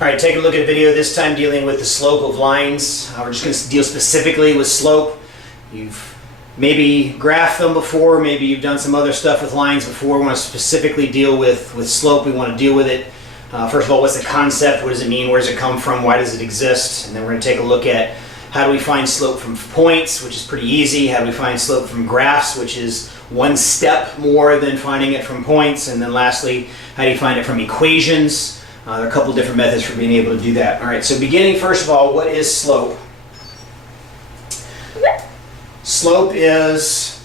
All right, take a look at a video this time dealing with the slope of lines. We're just going to deal specifically with slope. You've maybe graphed them before, maybe you've done some other stuff with lines before. We want to specifically deal with slope. We want to deal with it. First of all, what's the concept? What does it mean? Where does it come from? Why does it exist? And then we're going to take a look at how do we find slope from points, which is pretty easy. How do we find slope from graphs, which is one step more than finding it from points. And then lastly, how do you find it from equations? There are a couple different methods for being able to do that. All right, so beginning first of all, what is slope? Slope is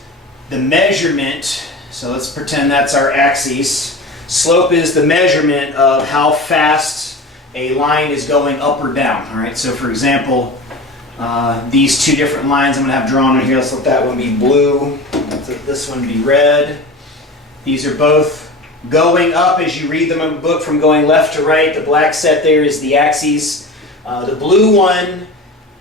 the measurement, so let's pretend that's our axis. Slope is the measurement of how fast a line is going up or down. All right, so for example, these two different lines I'm going to have drawn on here. Let's let that one be blue, let's let this one be red. These are both going up as you read them in the book from going left to right. The black set there is the axes. The blue one,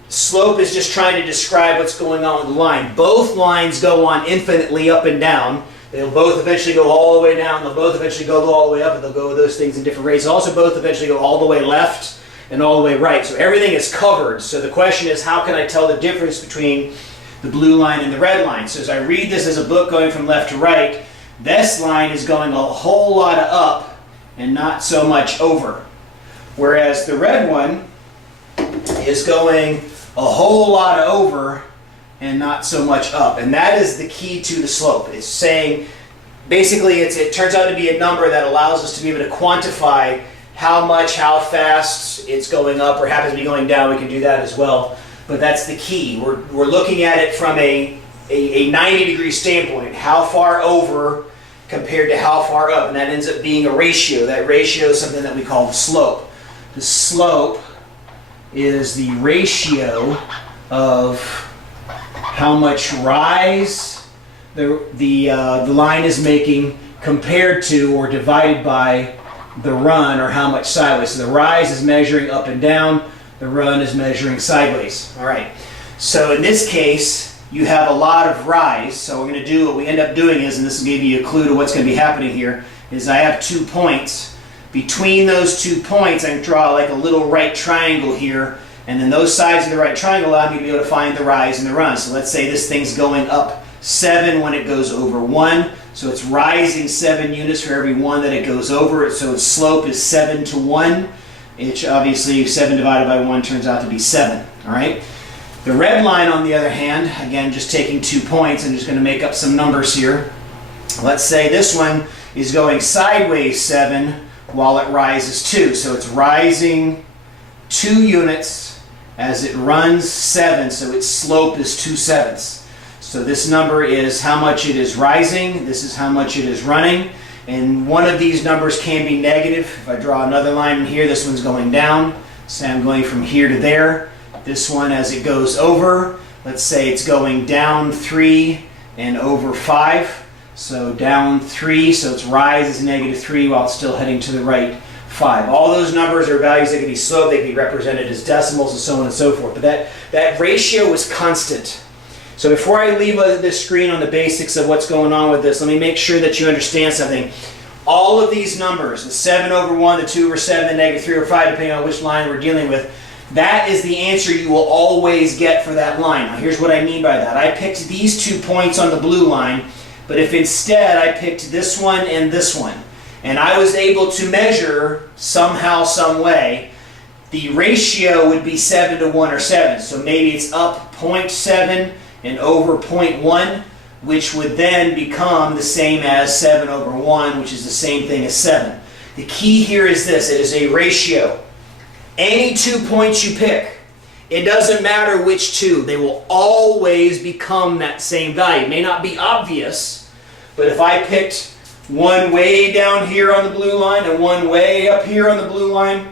slope is just trying to describe what's going on with the line. Both lines go on infinitely up and down. They'll both eventually go all the way down. They'll both eventually go all the way up, and they'll go with those things in different rates. They'll also both eventually go all the way left and all the way right. So everything is covered. So the question is, how can I tell the difference between the blue line and the red line? So as I read this as a book going from left to right, this line is going a whole lot of up and not so much over. Whereas the red one is going a whole lot of over and not so much up. And that is the key to the slope. It's saying, basically, it turns out to be a number that allows us to be able to quantify how much, how fast it's going up or happens to be going down. We can do that as well. But that's the key. We're looking at it from a 90-degree standpoint. How far over compared to how far up. And that ends up being a ratio. That ratio is something that we call the slope. The slope is the ratio of how much rise the line is making compared to or divided by the run, or how much sideways. So the rise is measuring up and down, the run is measuring sideways. All right, so in this case you have a lot of rise. So we're going to do what we end up doing is, and this will give you a clue to what's going to be happening here, is I have 2 points. Between those 2 points I can draw like a little right triangle here, and then those sides of the right triangle allow me to be able to find the rise and the run. So let's say this thing's going up 7 when it goes over 1. So it's rising 7 units for every 1 that it goes over. So its slope is 7 to 1, which obviously 7 divided by 1 turns out to be 7. All right. The red line, on the other hand, again, just taking 2 points, I'm just going to make up some numbers here. Let's say this one is going sideways 7 while it rises 2. So it's rising 2 units as it runs 7, so its slope is 2/7. So this number is how much it is rising, this is how much it is running, and one of these numbers can be negative. If I draw another line in here, this one's going down, say I'm going from here to there. This one, as it goes over, let's say it's going down 3 and over 5, so down 3, so its rise is -3 while it's still heading to the right 5. All those numbers are values that can be slope, they can be represented as decimals and so on and so forth. But that ratio is constant. So before I leave this screen on the basics of what's going on with this, let me make sure that you understand something. All of these numbers, the 7 over 1, the 2 over 7, the -3 over 5, depending on which line we're dealing with, that is the answer you will always get for that line. Now here's what I mean by that. I picked these 2 points on the blue line, but if instead I picked this one and this one, and I was able to measure somehow, some way, the ratio would be 7 to 1 or 7. So maybe it's up 0.7 and over 0.1, which would then become the same as 7 over 1, which is the same thing as 7. The key here is this: it is a ratio. Any 2 points you pick, it doesn't matter which 2, they will always become that same value. It may not be obvious, but if I picked one way down here on the blue line and one way up here on the blue line,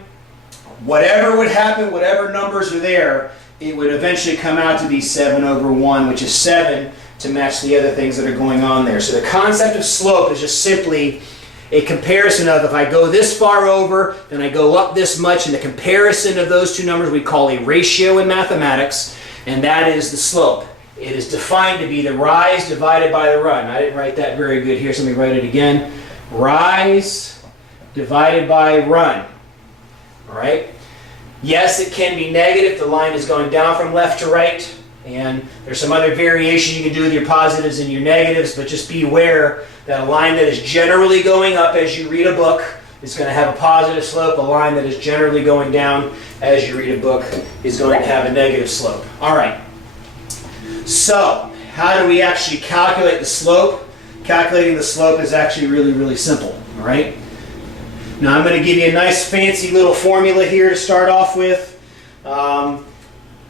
whatever would happen, whatever numbers are there, it would eventually come out to be 7 over 1, which is 7 to match the other things that are going on there. So the concept of slope is just simply a comparison of, if I go this far over, then I go up this much, and the comparison of those 2 numbers we call a ratio in mathematics, and that is the slope. It is defined to be the rise divided by the run. I didn't write that very good here, so let me write it again. Rise divided by run. All right? Yes, it can be negative. The line is going down from left to right. And there's some other variation you can do with your positives and your negatives, but just be aware that a line that is generally going up as you read a book is going to have a positive slope. A line that is generally going down as you read a book is going to have a negative slope. All right. So, how do we actually calculate the slope? Calculating the slope is actually really, really simple. All right. Now, I'm going to give you a nice fancy little formula here to start off with.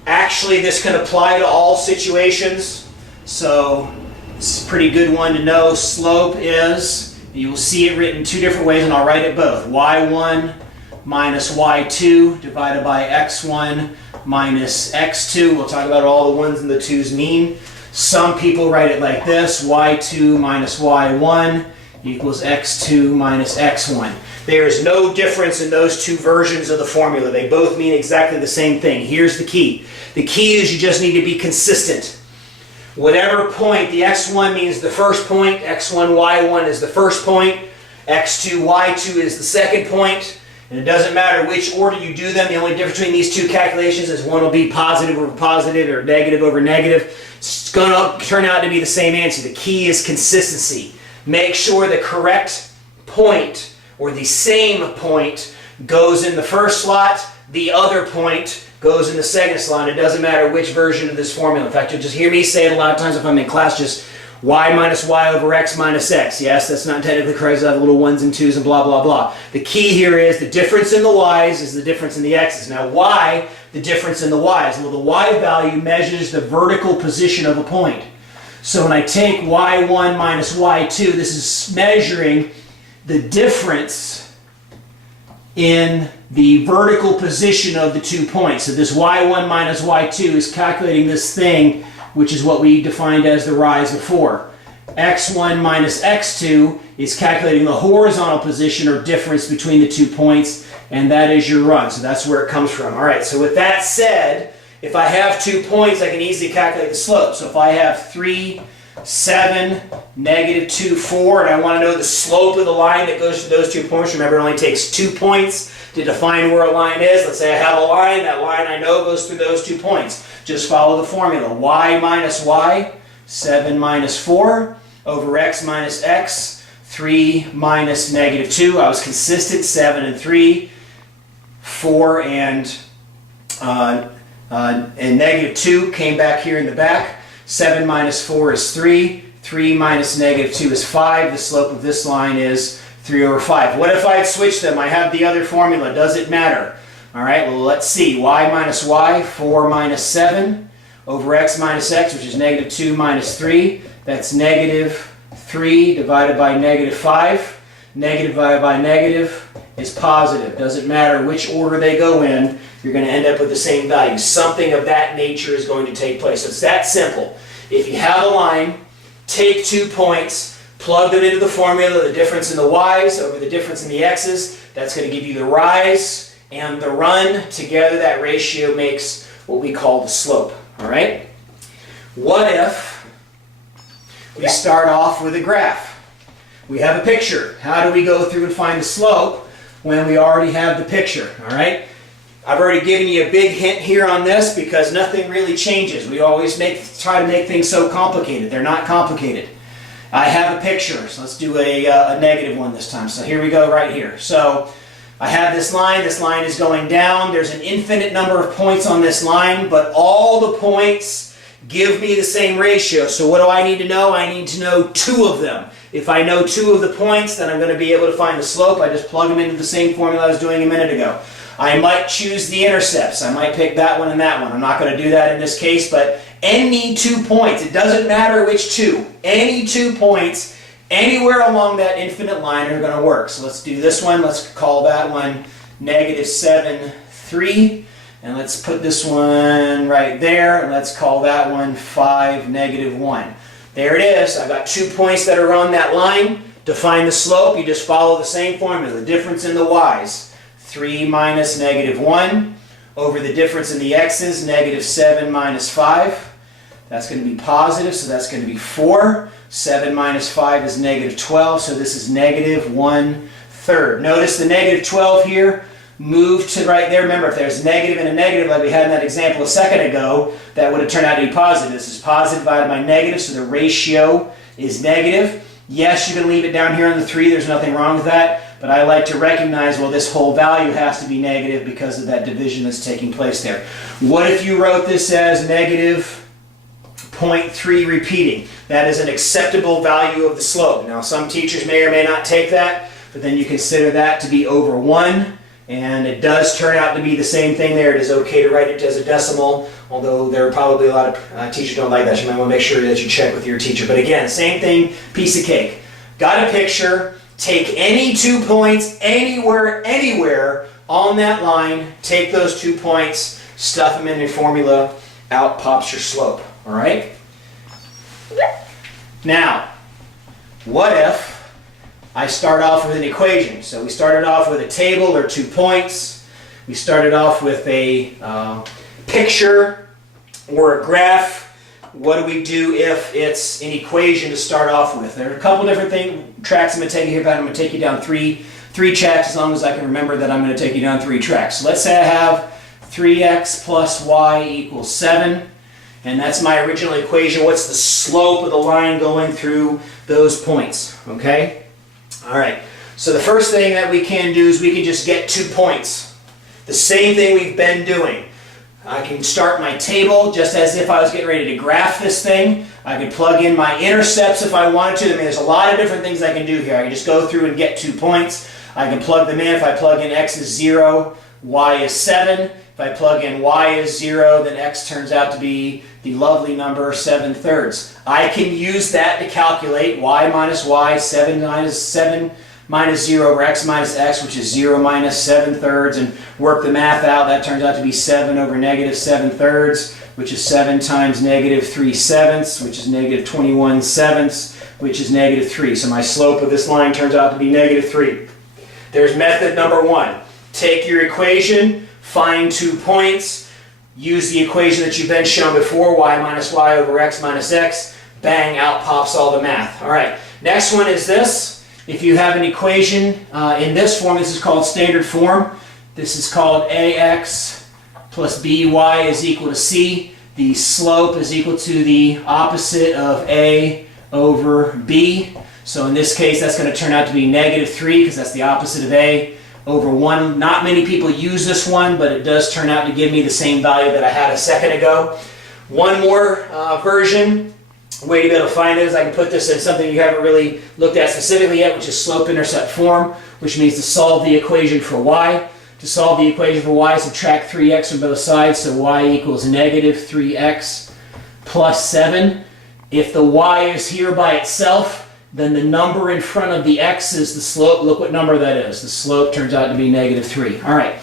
Actually, this can apply to all situations, so it's a pretty good one to know. Slope is, you will see it written two different ways, and I'll write it both. y1 minus y2 divided by x1 minus x2. We'll talk about what all the ones and the twos mean. Some people write it like this: y2 minus y1 equals x2 minus x1. There is no difference in those two versions of the formula. They both mean exactly the same thing. Here's the key. The key is you just need to be consistent. Whatever point, the x1 means the first point, x1, y1 is the first point, x2, y2 is the second point, and it doesn't matter which order you do them. The only difference between these two calculations is one will be positive over positive or negative over negative. It's going to turn out to be the same answer. The key is consistency. Make sure the correct point or the same point goes in the first slot, the other point goes in the second slot. It doesn't matter which version of this formula. In fact, you'll just hear me say it a lot of times if I'm in class, just y minus y over x minus x. Yes, that's not technically correct. I have little ones and twos and blah, blah, blah. The key here is the difference in the y's is the difference in the x's. Now, why the difference in the y's? Well, the y value measures the vertical position of a point. So when I take y1 minus y2, this is measuring the difference in the vertical position of the 2 points. So this y1 minus y2 is calculating this thing, which is what we defined as the rise before. x1 minus x2 is calculating the horizontal position or difference between the 2 points, and that is your run. So that's where it comes from. All right, so with that said, if I have 2 points, I can easily calculate the slope. So if I have 3, 7, negative 2, 4, and I want to know the slope of the line that goes to those 2 points. Remember, it only takes 2 points to define where a line is. Let's say I have a line. That line I know goes through those 2 points. Just follow the formula. Y minus y, 7 minus 4, over x minus x, 3 minus negative 2. I was consistent, 7 and 3, 4 and negative 2 came back here in the back. 7 minus 4 is 3. 3 minus negative 2 is 5. The slope of this line is 3 over 5. What if I had switched them? I have the other formula. Does it matter? All right, well, let's see. Y minus y, 4 minus 7 over x minus x, which is negative 2 minus 3. That's negative 3 divided by negative 5. Negative divided by negative is positive. Doesn't matter which order they go in, you're going to end up with the same value. Something of that nature is going to take place. So it's that simple. If you have a line, take 2 points, plug them into the formula, the difference in the y's over the difference in the x's. That's going to give you the rise and the run. Together, that ratio makes what we call the slope. All right? What if we start off with a graph? We have a picture. How do we go through and find the slope when we already have the picture? All right? I've already given you a big hint here on this because nothing really changes. We always try to make things so complicated. They're not complicated. I have a picture, so let's do a negative one this time. So here we go right here. So I have this line is going down. There's an infinite number of points on this line, but all the points give me the same ratio. So what do I need to know? I need to know 2 of them. If I know 2 of the points, then I'm going to be able to find the slope. I just plug them into the same formula I was doing a minute ago. I might choose the intercepts. I might pick that one and that one. I'm not going to do that in this case, but any 2 points, it doesn't matter which 2, any 2 points anywhere along that infinite line are going to work. So let's do this one. Let's call that one negative 7, 3. And let's put this one right there. And let's call that one 5, negative 1. There it is. I've got 2 points that are on that line. To find the slope, you just follow the same formula. The difference in the y's. 3 minus negative 1 over the difference in the x's, negative 7 minus 5. That's going to be positive, so that's going to be 4. 7 minus 5 is negative 12, so this is negative 1/3. Notice the negative 12 here move to right there. Remember, if there's a negative and a negative, like we had in that example a second ago, that would have turned out to be positive. This is positive divided by negative, so the ratio is negative. Yes, you can leave it down here on the 3. There's nothing wrong with that. But I like to recognize, well, this whole value has to be negative because of that division that's taking place there. What if you wrote this as negative 0.3 repeating? That is an acceptable value of the slope. Now, some teachers may or may not take that, but then you consider that to be over 1. And it does turn out to be the same thing there. It is okay to write it as a decimal, although there are probably a lot of teachers don't like that. You might want to make sure that you check with your teacher. But again, same thing, piece of cake. Got a picture, take any 2 points anywhere on that line, take those 2 points, stuff them in your formula, out pops your slope. All right? Now, what if I start off with an equation? So we started off with a table or 2 points. We started off with a picture or a graph. What do we do if it's an equation to start off with? There are a couple different tracks I'm going to take you here, but I'm going to take you down three tracks as long as I can remember that I'm going to take you down 3 tracks. So let's say I have 3x plus y equals 7. And that's my original equation. What's the slope of the line going through those points? Okay? All right, so the first thing that we can do is we can just get 2 points. The same thing we've been doing. I can start my table just as if I was getting ready to graph this thing. I can plug in my intercepts if I wanted to. I mean, there's a lot of different things I can do here. I can just go through and get 2 points. I can plug them in. If I plug in x is 0, y is 7. If I plug in y is 0, then x turns out to be the lovely number 7/3. I can use that to calculate y minus y, 7 minus 0 over x minus x, which is 0 minus 7/3, and work the math out. That turns out to be 7 over negative 7/3, which is 7 times negative 3/7, which is negative 21/7, which is negative 3. So my slope of this line turns out to be negative 3. There's method number 1. Take your equation, find 2 points, use the equation that you've been shown before, y minus y over x minus x, bang, out pops all the math. All right, next one is this. If you have an equation in this form, this is called standard form. This is called ax plus by is equal to c. The slope is equal to the opposite of a over b. So in this case, that's going to turn out to be negative 3 because that's the opposite of a over 1. Not many people use this one, but it does turn out to give me the same value that I had a second ago. One more version, way to be able to find it is I can put this in something you haven't really looked at specifically yet, which is slope-intercept form, which means to solve the equation for y. To solve the equation for y, subtract 3x from both sides, so y equals negative 3x plus 7. If the y is here by itself, then the number in front of the x is the slope. Look what number that is. The slope turns out to be negative 3. All right.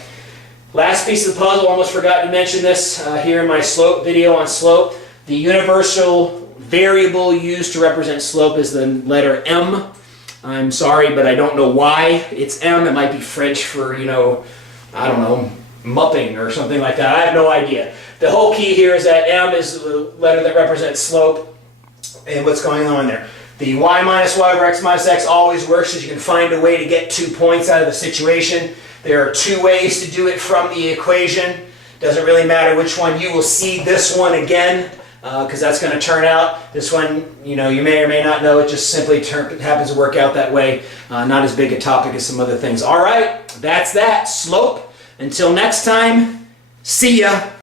Last piece of the puzzle, almost forgot to mention this here in my slope video on slope. The universal variable used to represent slope is the letter m. I'm sorry, but I don't know why it's m. It might be French for, I don't know, mupping or something like that. I have no idea. The whole key here is that m is the letter that represents slope and what's going on there. The y minus y over x minus x always works because you can find a way to get 2 points out of the situation. There are 2 ways to do it from the equation. Doesn't really matter which one. You will see this one again because that's going to turn out. This one, you may or may not know. It just simply happens to work out that way. Not as big a topic as some other things. All right, that's that. Slope. Until next time, see ya.